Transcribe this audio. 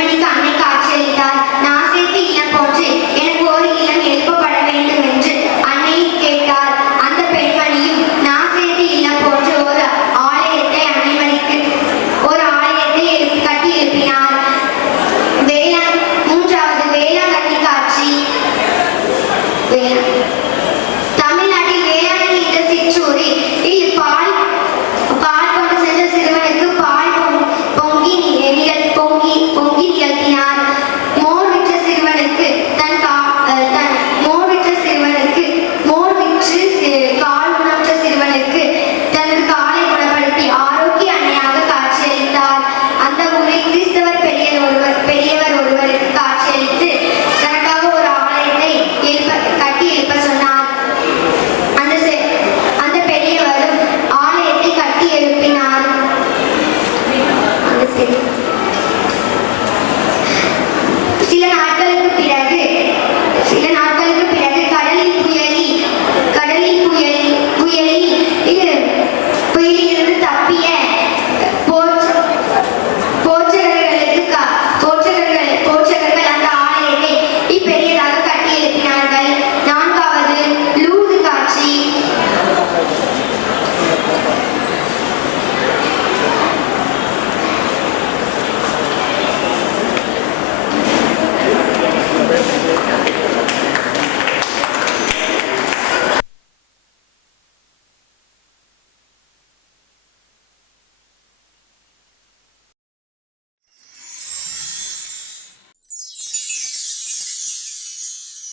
บริจาค